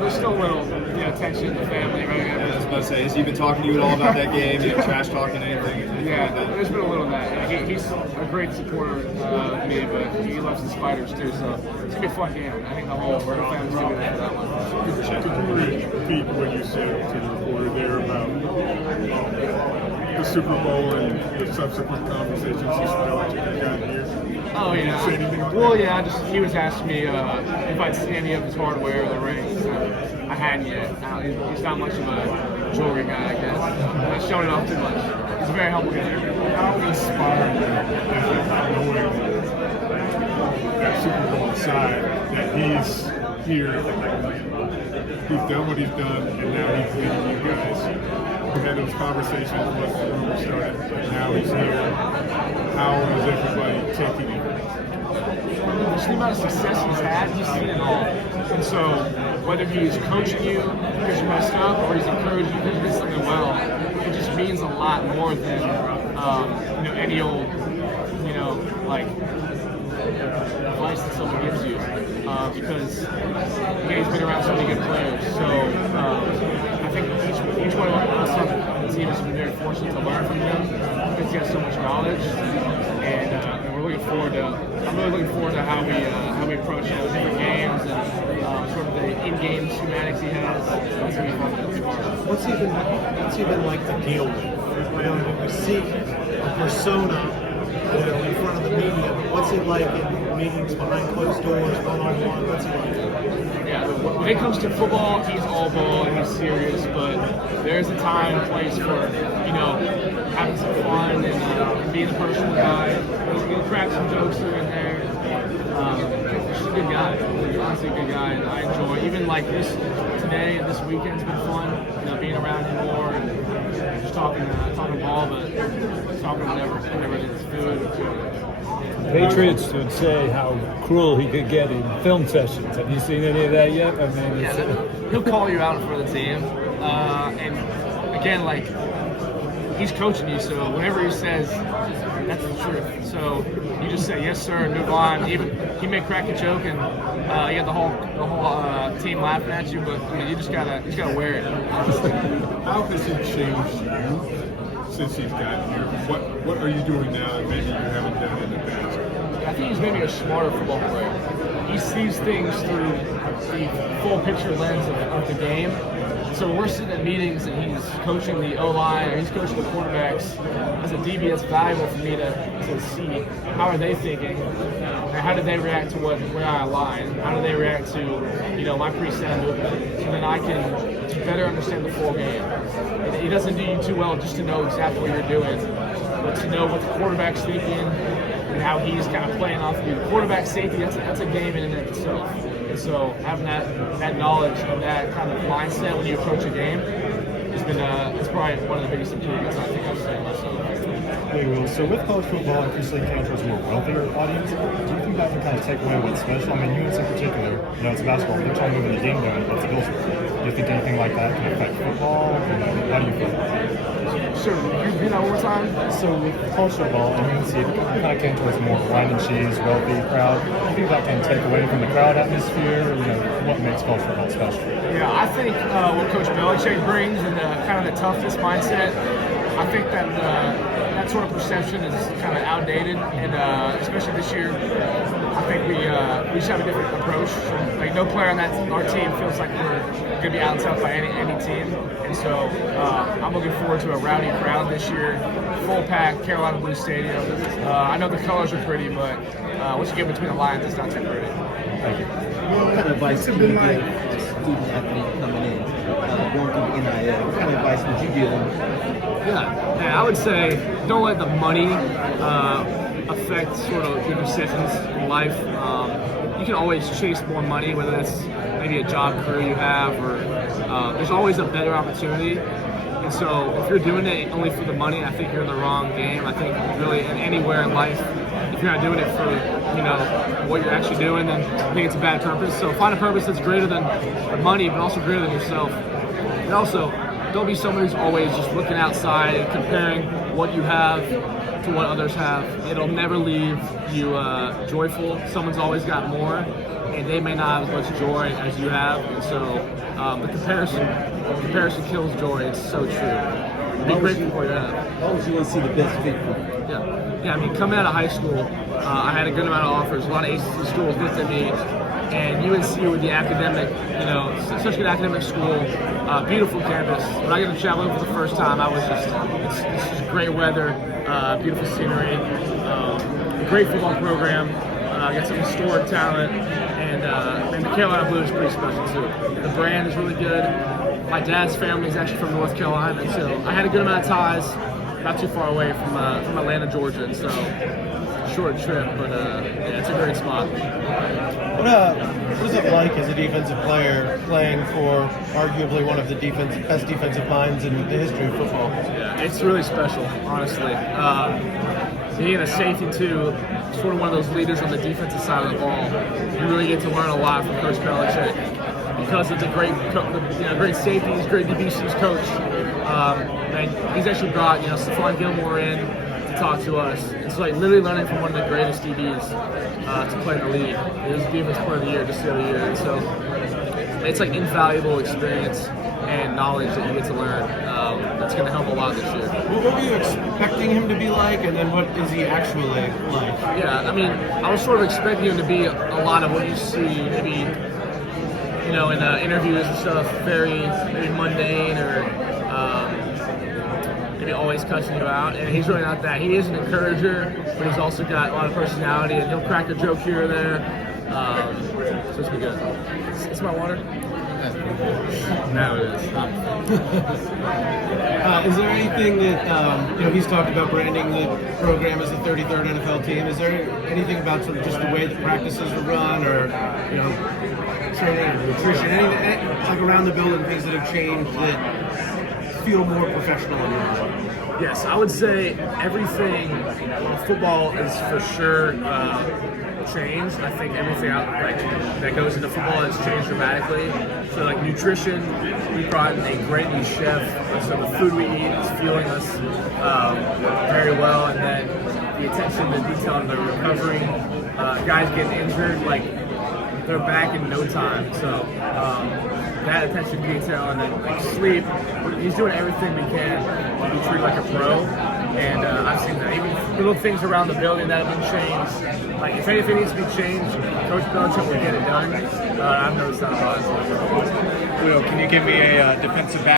there's still a little tension in the family, right? I was about to say, has he been talking to you at all about that game? Trash talking, anything? Yeah, like that? there's been a little of that. He's a great supporter of me, but he loves the Spiders too, so it's gonna be a fun game. I think the whole family's gonna be there for that one. Could you repeat what you said to the reporter there about the Super Bowl and the subsequent conversations you got here? Oh yeah. Did you say anything about Well, that? yeah. He was asking me if I'd seen any of his hardware or the rings. I hadn't yet. He's not much of a jewelry guy, I guess. I showed it off too much. He's a very humble guy. How inspired knowing that Super Bowl aside that he's here, he's done what he's done, and now he's leading you guys. We had those conversations once the rumor started, but now he's here. How is everybody taking it? Just the amount of success he's had, he's seen it all. And so, whether he's coaching you because you messed up or he's encouraging you because you did something well, it just means a lot more than any old advice that someone gives you. Because he's been around so many good players. So I think each one of us on the team has been very fortunate to learn from him because he has so much knowledge. And I'm really looking forward to how we approach different games and sort of the in-game schematics he has. It's gonna be fun. What's he been like to deal with? We see a persona in front of the media, but what's he like in meetings behind closed doors, one-on-one? What's he like? Yeah, when it comes to football, he's all ball and he's serious, but there's a time and place for, having some fun and being a personal guy. He'll crack some jokes here and there. He's just a good guy. He's honestly a good guy, and I enjoy even like this today and this weekend's been fun. Being around him more and just talking ball, but talking whatever it is, food. Patriots would say how cruel he could get in film sessions. Have you seen any of that yet? I mean, he'll call you out for the team, and again, like he's coaching you, so whatever he says, that's the truth. So you just say yes, sir, and move on. Even he may crack a joke, and you got the whole team laughing at you, but you just gotta wear it. How has he changed you since he's gotten here? What are you doing now that maybe you haven't done in the past? I think he's made me a smarter football player. He sees things through the full picture lens of the game. So when we're sitting at meetings and he's coaching the O-line or he's coaching the quarterbacks, as a DB, it's valuable for me to see how are they thinking, and how do they react to where I align, how do they react to my preset movement, so then I can better understand the full game. It doesn't do you too well just to know exactly what you're doing, but to know what the quarterback's thinking and how he's kind of playing off of you. The quarterback safety, that's a game in and of itself. And so having that knowledge and that kind of mindset when you approach a game has been it's probably one of the biggest improvements I think I've seen myself. Hey, Will, so with college football increasingly catering towards a more wealthier audience, do you think that can kind of take away what's special? I mean, UNC in particular, it's basketball, they're trying to move in the game down, but it's a build. Do you think anything like that can affect football? How do you feel about it? Sure, you repeat that one more time? So with college football and UNC, they're kind of catering towards a more wine and cheese, wealthy crowd. Do you think that can take away from the crowd atmosphere? What makes college football special? Yeah, I think what Coach Belichick brings and kind of the toughness mindset, I think that that sort of perception is kind of outdated, and especially this year, I think we just have a different approach. Like no player on our team feels like we're going to be out tough by any team, and so I'm looking forward to a rowdy crowd this year, full pack Carolina Blue Stadium. I know the colors are pretty, but once you get between the lines, it's not too pretty. Thank you. What kind of advice would you give a student athlete coming in, going through the NIL? What kind of advice would you give them? Yeah, I would say don't let the money affect sort of your decisions in life. You can always chase more money, whether that's maybe a job career you have, or there's always a better opportunity. And so if you're doing it only for the money, I think you're in the wrong game. I think really anywhere in life, if you're not doing it for what you're actually doing, then I think it's a bad purpose. So find a purpose that's greater than the money, but also greater than yourself. And also, don't be someone who's always just looking outside and comparing what you have to what others have. It'll never leave you joyful. Someone's always got more, and they may not have as much joy as you have. And so the comparison kills joy. It's so true. Be grateful for what you have. Why would you want to see the best fit for you? Yeah. I mean, coming out of high school, I had a good amount of offers. A lot of ACC schools looked at me, and UNC with the academic, such a good academic school, beautiful campus. When I got to travel over for the first time, I was it's just great weather, beautiful scenery, great football program, got some historic talent, and the Carolina Blue is pretty special too. The brand is really good. My dad's family is actually from North Carolina, so I had a good amount of ties, not too far away from Atlanta, Georgia, and so short trip, but yeah, it's a great spot. What is it like as a defensive player playing for arguably one of the best defensive minds in the history of football? Yeah, it's really special, honestly. Being a safety too, sort of one of those leaders on the defensive side of the ball, you really get to learn a lot from Coach Belichick because of the great safeties, great DBC's coach. And he's actually brought Stephon Gilmore in to talk to us. It's like literally learning from one of the greatest DBs to play in the league. It was Defense Player of the Year just the other year, and so it's like invaluable experience and knowledge that you get to learn. That's going to help a lot this year. What were you expecting him to be like, and then what is he actually like? Yeah, I mean, I was sort of expecting him to be a lot of what you see, maybe in interviews and stuff, maybe mundane or maybe always cussing you out. And he's really not that. He is an encourager, but he's also got a lot of personality, and he'll crack a joke here or there. So it's been good. It's my water. Now it is. Is there anything that he's talked about branding the program as the 33rd NFL team? Is there anything about sort of just the way the practices are run, or training, nutrition, anything like around the building, things that have changed that feel more professional in your mind? Yes, I would say everything. Football is for sure changed. I think everything that goes into football has changed dramatically. So like nutrition, we brought in a great new chef. So the food we eat is fueling us very well, and then the attention to detail in the recovery. Guys getting injured, like they're back in no time. So that attention to detail, and then like sleep. He's doing everything we can to be treated like a pro, and I've seen that. Even little things around the building that have been changed. Like if anything needs to be changed, Coach Belichick will get it done. I've noticed that a lot. Will, can you give me a defensive back?